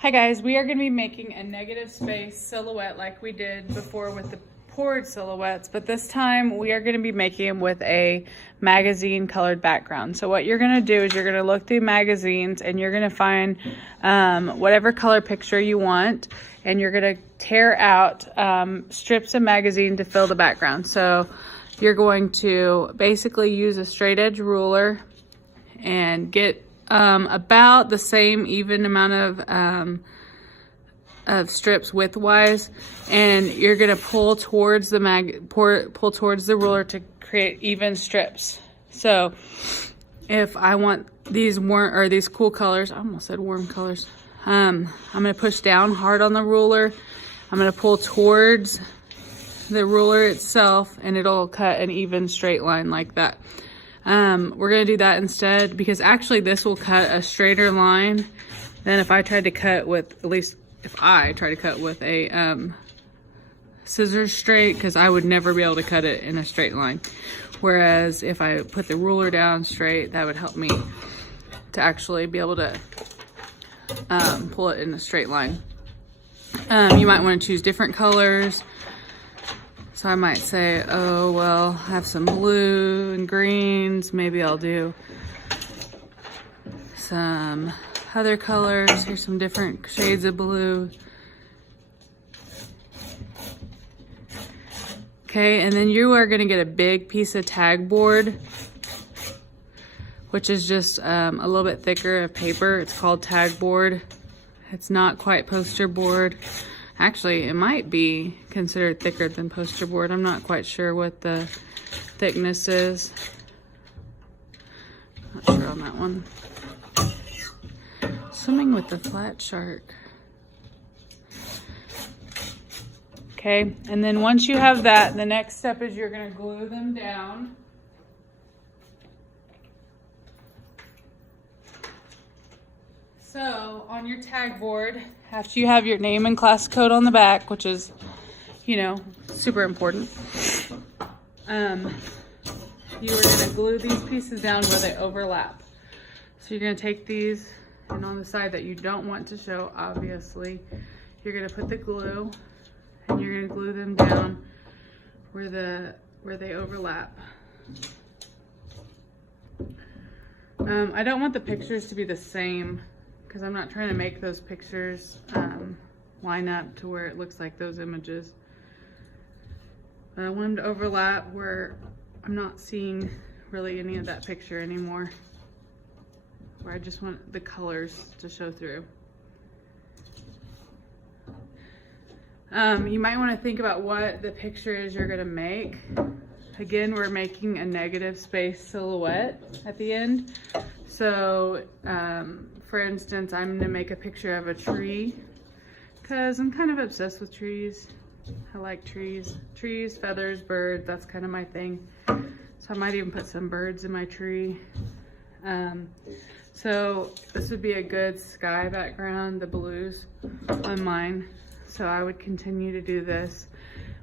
Hi guys, we are going to be making a negative space silhouette like we did before with the poured silhouettes, but this time we are going to be making them with a magazine colored background. So what you're going to do is you're going to look through magazines and you're going to find whatever color picture you want, and you're going to tear out strips of magazine to fill the background. So you're going to basically use a straight edge ruler and get about the same even amount of strips widthwise, and you're gonna pull towards the pull towards the ruler to create even strips. So if I want these these cool colors, I almost said warm colors, I'm gonna push down hard on the ruler. I'm gonna pull towards the ruler itself, and it'll cut an even straight line like that. We're gonna do that instead because actually this will cut a straighter line than if I tried to cut with, at least if I try to cut with a scissors straight, because I would never be able to cut it in a straight line. Whereas if I put the ruler down straight, that would help me to actually be able to pull it in a straight line. You might want to choose different colors. So I might say, oh, well, I have some blue and greens. Maybe I'll do some other colors. Here's some different shades of blue. Okay, and then you are gonna get a big piece of tag board, which is just a little bit thicker of paper. It's called tag board. It's not quite poster board. Actually, it might be considered thicker than poster board. I'm not quite sure what the thickness is. Not sure on that one. Swimming with the flat shark. Okay, and then once you have that, the next step is you're gonna glue them down. So on your tag board, after you have your name and class code on the back, which is, you know, super important, you are gonna glue these pieces down where they overlap. So you're gonna take these, and on the side that you don't want to show, obviously, you're gonna put the glue, and you're gonna glue them down where they overlap. I don't want the pictures to be the same, because I'm not trying to make those pictures line up to where it looks like those images. But I want them to overlap where I'm not seeing really any of that picture anymore, where I just want the colors to show through. You might want to think about what the picture is you're going to make. Again, we're making a negative space silhouette at the end. So, for instance, I'm going to make a picture of a tree because I'm kind of obsessed with trees. I like trees. Trees, feathers, birds, that's kind of my thing. So I might even put some birds in my tree. So this would be a good sky background, the blues on mine. So I would continue to do this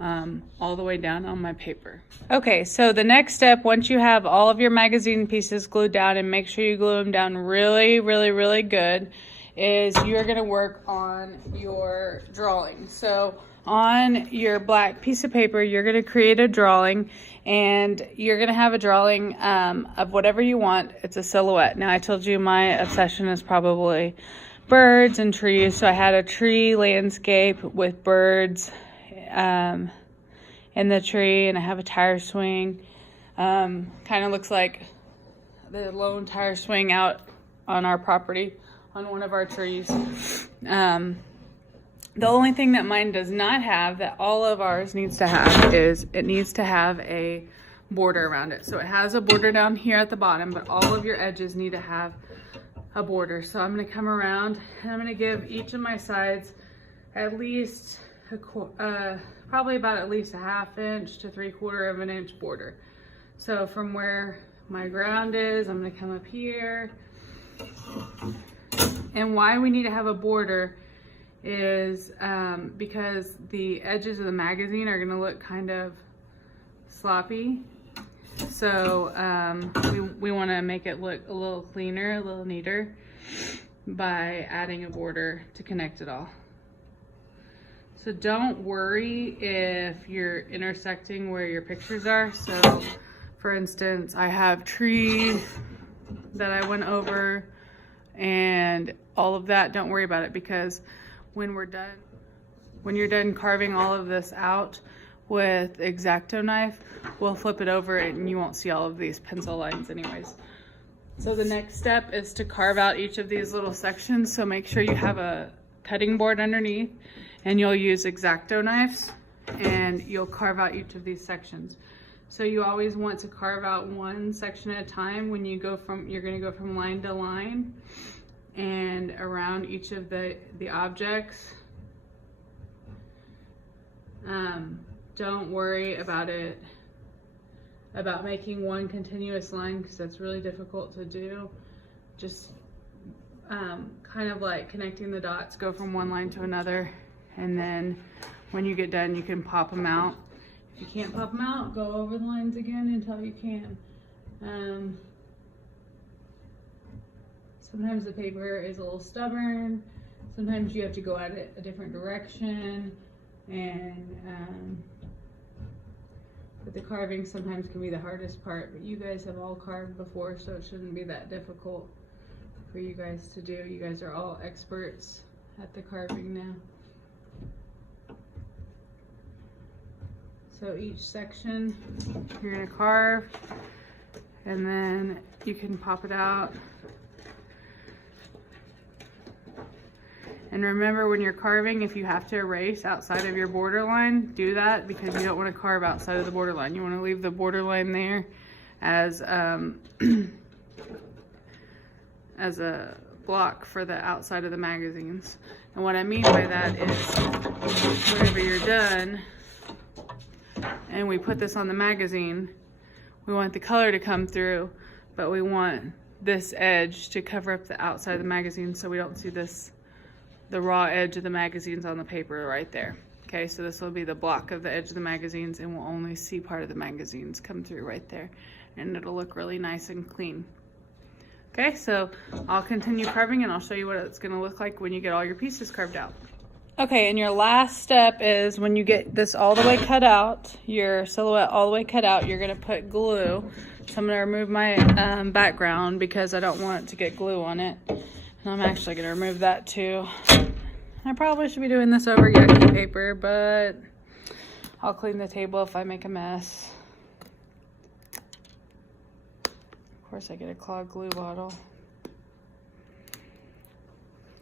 all the way down on my paper. Okay, so the next step, once you have all of your magazine pieces glued down, and make sure you glue them down really, really, really good, is you're gonna work on your drawing. So on your black piece of paper, you're gonna create a drawing, and you're gonna have a drawing of whatever you want. It's a silhouette. Now, I told you my obsession is probably birds and trees, so I had a tree landscape with birds in the tree, and I have a tire swing. Kind of looks like the lone tire swing out on our property on one of our trees. The only thing that mine does not have, that all of ours needs to have, is it needs to have a border around it. So it has a border down here at the bottom, but all of your edges need to have a border. So I'm going to come around, and I'm going to give each of my sides at least probably about at least a 1/2 inch to 3/4 of an inch border. So from where my ground is, I'm going to come up here. And why we need to have a border is because the edges of the magazine are going to look kind of sloppy. So we want to make it look a little cleaner, a little neater. by adding a border to connect it all. So don't worry if you're intersecting where your pictures are. So for instance, I have trees that I went over and all of that. Don't worry about it, because when you're done carving all of this out with X-Acto knife, we'll flip it over and you won't see all of these pencil lines anyways. So the next step is to carve out each of these little sections. So make sure you have a cutting board underneath, and you'll use X-Acto knives and you'll carve out each of these sections. So you always want to carve out one section at a time when you're going to go from line to line and around each of the objects. Don't worry about making one continuous line, because that's really difficult to do. Just kind of like connecting the dots, go from one line to another, and then when you get done, you can pop them out. If you can't pop them out, go over the lines again until you can. Sometimes the paper is a little stubborn. Sometimes you have to go at it a different direction, and but the carving sometimes can be the hardest part. But you guys have all carved before, so it shouldn't be that difficult for you guys to do. You guys are all experts at the carving now. So each section you're gonna carve, and then you can pop it out. And remember, when you're carving, if you have to erase outside of your border line, do that, because you don't want to carve outside of the border line. You want to leave the border line there as as a block for the outside of the magazines. And what I mean by that is, whenever you're done and we put this on the magazine, we want the color to come through, but we want this edge to cover up the outside of the magazine so we don't see the raw edge of the magazines on the paper right there. Okay, so this will be the block of the edge of the magazines, and we'll only see part of the magazines come through right there, and it'll look really nice and clean. Okay, so I'll continue carving and I'll show you what it's gonna look like when you get all your pieces carved out. Okay, and your last step is when you get this all the way cut out, your silhouette all the way cut out, you're gonna put glue. So I'm gonna remove my background because I don't want it to get glue on it. And I'm actually gonna remove that too. I probably should be doing this over yucky paper, but I'll clean the table if I make a mess. Of course I get a clogged glue bottle.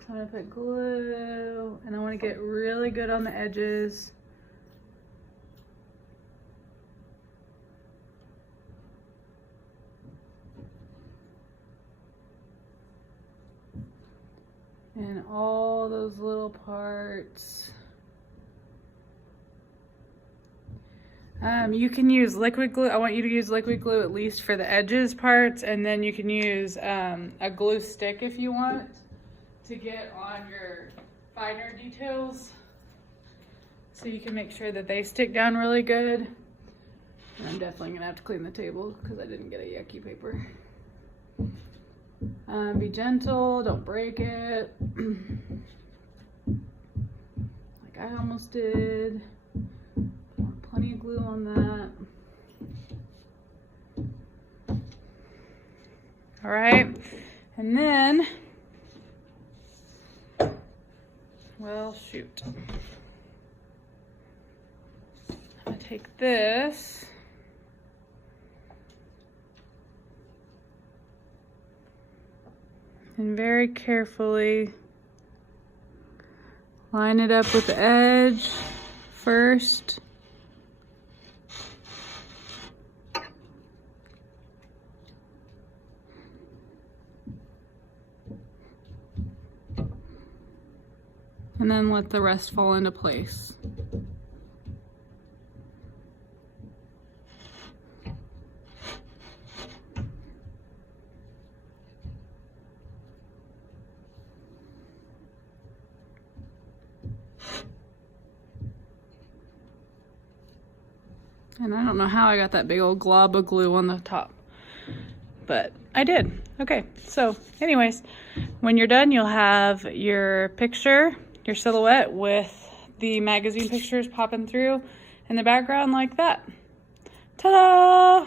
So I'm gonna put glue, and I wanna get really good on the edges. And all those little parts. You can use liquid glue. I want you to use liquid glue at least for the edges parts, and then you can use a glue stick if you want to get on your finer details, so you can make sure that they stick down really good. And I'm definitely gonna have to clean the table because I didn't get a yucky paper. Be gentle, don't break it. Like I almost did. Plenty of glue on that. All right, and then, well, shoot. I'm gonna take this. And very carefully line it up with the edge first. And then let the rest fall into place. And I don't know how I got that big old glob of glue on the top, but I did. Okay, so anyways, when you're done, you'll have your picture, your silhouette with the magazine pictures popping through in the background like that. Ta-da!